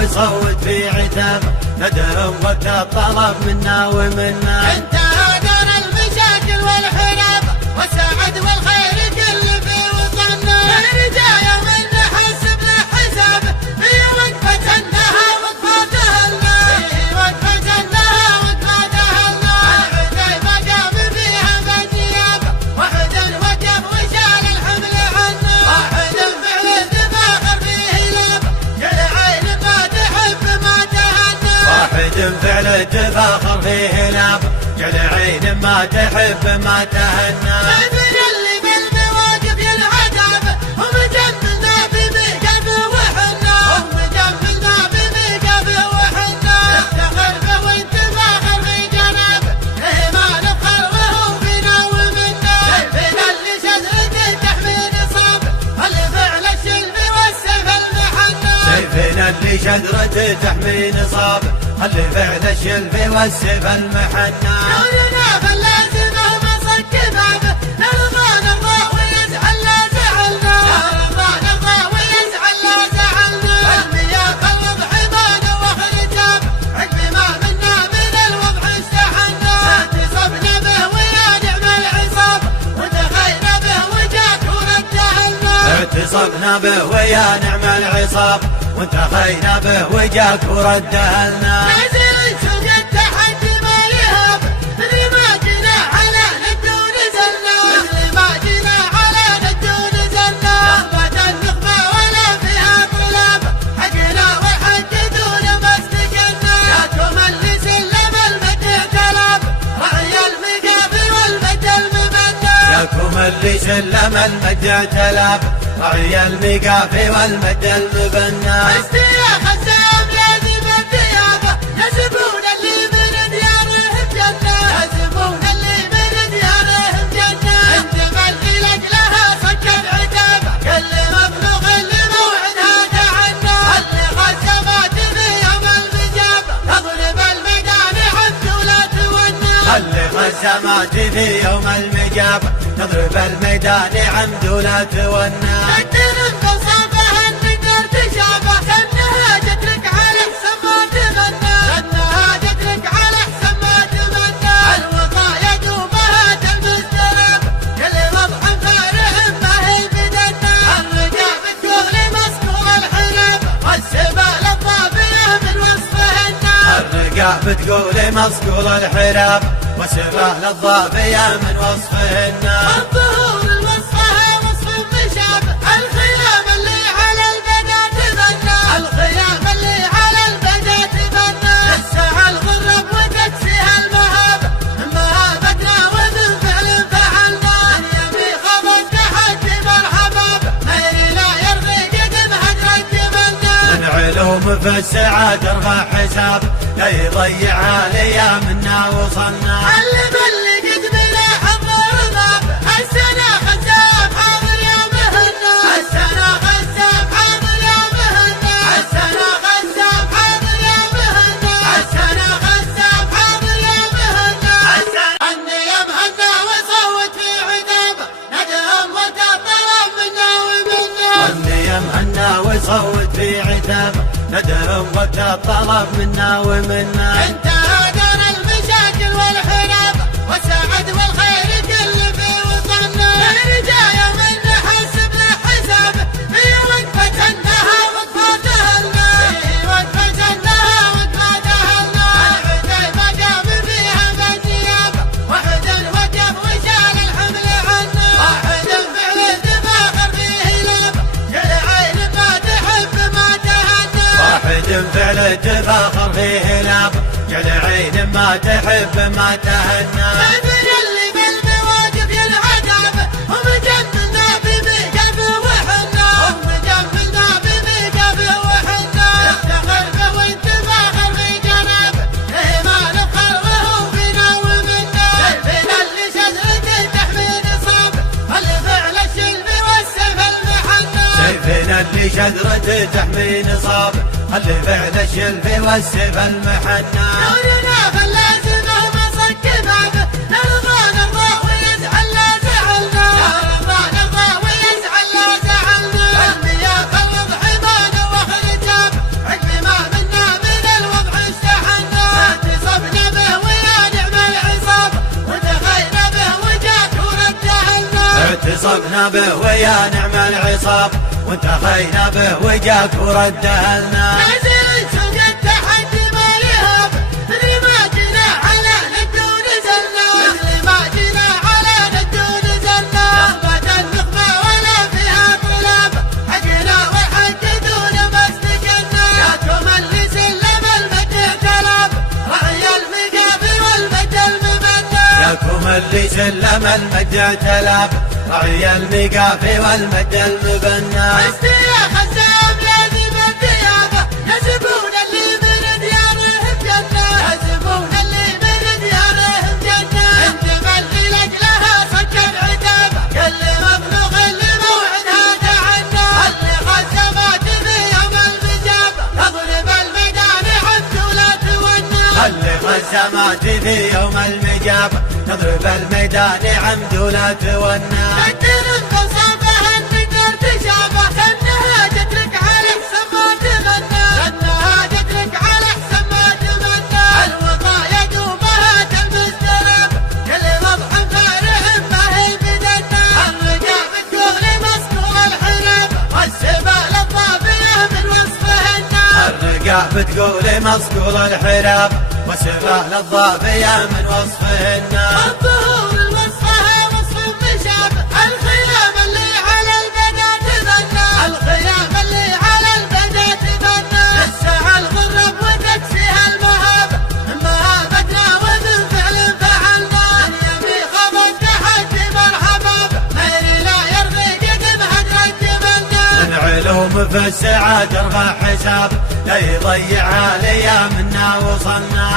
ويصوت في عتاب، ندهم وقت الطلب منا ومنا. انت دار المشاكل والحراب والسعد والخير كل في وطننا، نرجع يوم نحسب له حساب في وقفة انها وقفة اهلنا، في وقفة انها وقفة اهلنا. العتيبة قام فيها بالنياب، وحد وقف وشال الحمل عنا، واحد فعل تفاخر فيه لاب، كل عين ما تحب ما تهنى. واحد فعل تفاخر فيه لاب، كل عين ما تحب ما تهنى. شايفين اللي بالمواقف ينعتاب، هم جنبنا بميقف وحنا، هم جنبنا بميقف وحنا. نفتخر به وانتفاخر في جناب، له ما نفخر وهو فينا ومنا. شايفين اللي شجرته تحمي نصاب، اللي فعل الشلف والسيف المحنى. شايفين اللي شجرته تحمي نصاب، اللي فعل الشلف والسيف المحنى. نورنا فلازمه مصك بابه، نرضى نرضى ويزعل لا زعلنا، نرضى نرضى ويزعل لا زعلنا. المياه خلط حمانا واخرجاب، عقب ما منا من الوضع استحنا. اعتصبنا به ويا نعم العصاب، ودخينا به وجاك وردهلنا. اعتصبنا به ويا نعم العصاب، وانتهينا به وجاك وردهلنا. نازل سوق التحدي ما يهاب، مثل ما جينا على ند ونزلنا، مثل ما جينا على ند ونزلنا. نخبة النخبة ولا فيها طلاب، حقنا والحق دون ما استقلنا. جاتهم اللي سلم المجد اعتلاب، رعي المقافي والمجد المبنى. ياكم اللي سلم المجد اعتلاب، رعي المقافي والمجد المبنى. يا خزام يا ذيب الديابة، يزبون اللي من ديارهم جنة، يزبون اللي من ديارهم جنة. انت ملقي لك لها صك العتابة، كل مبلوغ اللي موعدها دعنا. اللي خزمات في يوم المجابة، تضرب الميدان عبد ولا تونى. اللي خزمات في يوم المجاب، تضرب الميدان عمد ولا تونى. قدر بوصافها النقر تشابه، كأنها جتلك على حسن ما تمنى، كأنها جتلك على حسن ما تمنى. الوطايا دوبها تلبس درب، كل وضع فارح ما هي بدنا. الرجال بتقول مسكول الحرب، والسبال الضابية من وصفهن. الرقاع بتقول مسكول الحراب، وسبال الضابية من وصفهن. الظهور الوصفها وصف مشابه، الخيام اللي على البدا تبنى، الخيام اللي على البدا تبنى. تسعى الغرب وتكسيها المهابة، مهابتنا ومن فعل فعلنا. يبي خبر تحدي مرحبا به، غيري لا يرضي قدم هجرك تمنى. من علوم في السعاد ارفع حساب، لا يضيعها ليامنا وصلنا. علم اللي قد بلا حضر باب، السنة خزاب حاضر يا مهنا، السنة خزاب حاضر يا مهنا، السنة خزاب حاضر يا مهنا، السنة خزاب حاضر يا مهنا. عني يا مهنا وصوت في عتابه، ندهم وتطلب منا ومنا. عني يا مهنا ويصوت في عتابه، ندهم وقت الطلب منا ومنا. انت دار المشاكل والحراب والسعد والخير كل في وطننا، نرجع يوم نحسب له حساب في وقفة انها وقفة اهلنا، في وقفة انها وقفة اهلنا. العتيبة قام فيها بالنيابة، وحد وقف وشال الحمل عنا، واحد فعل تفاخر فيه لاب، كل عين ما تحب ما تهنى. واحد فعل تفاخر فيه لاب، كل عين ما تحب ما تهنى. شايفين اللي بالمواقف ينعتاب، هم جنبنا بميقف وحنا، هم جنبنا بميقف وحنا. نفتخر به وانتفاخر في جنابه، له ما نفخر وهو فينا ومنا. شايفين اللي شجرته تحمي نصابه، اللي فعل الشلف والسيف المحنى. شايفين اللي شجرته تحمي نصاب، اللي فعل الشلف والسيف المحنى. نورنا فلازمه مصك بابه، نرضى نرضى ويزعل لا زعلنا، نرضى نرضى ويزعل لا زعلنا. المياه خلط حمانا واخرجاب، عقب ما عصبنا به ويا نعم العصاب وانتهينا به وجاك ورده لنا. نازل سوق التحدي ما يهاب مثل ما جينا على ند ونزلنا مثل ما جينا على ند ونزلنا. نخبة النخبة ولا فيها طلاب حقنا والحق دون ما استكنا. ياكم اللي سلم المجد تلاب رعي المقافي والمجد المبنى. ياكم اللي سلم المجد تلاب رعي المقافي والمجد المبنى. يا خزام يا ذيب الثيابة يزبون اللي من ديارهم جنة يزبون اللي من ديارهم جنة. انت اللي لاجلها صك العتابة كل مبلوغ اللي موعدها دعنا. اللي خزمات في يوم المجابة تضرب الميدان عبد ولا تونى. اللي خزمات في يوم المجابة تضرب الميدان عمد ولا تونى. بتقول مصقول الحراب وسبال الضابية من وصفهن. الظهور الوصفها وصف مشابه الخيام اللي على البدا تبنى. الخيام اللي على البدا تبنى. تسعى الغرب وتكسيها المهابة مهابتنا ومن فعل فعلنا. اليمي خبط تحدي مرحبا غيري لا يرضي قدم هدرة تبنى. من علوم في السعادة ارغى حساب لا يضيع عليا منا وصلنا.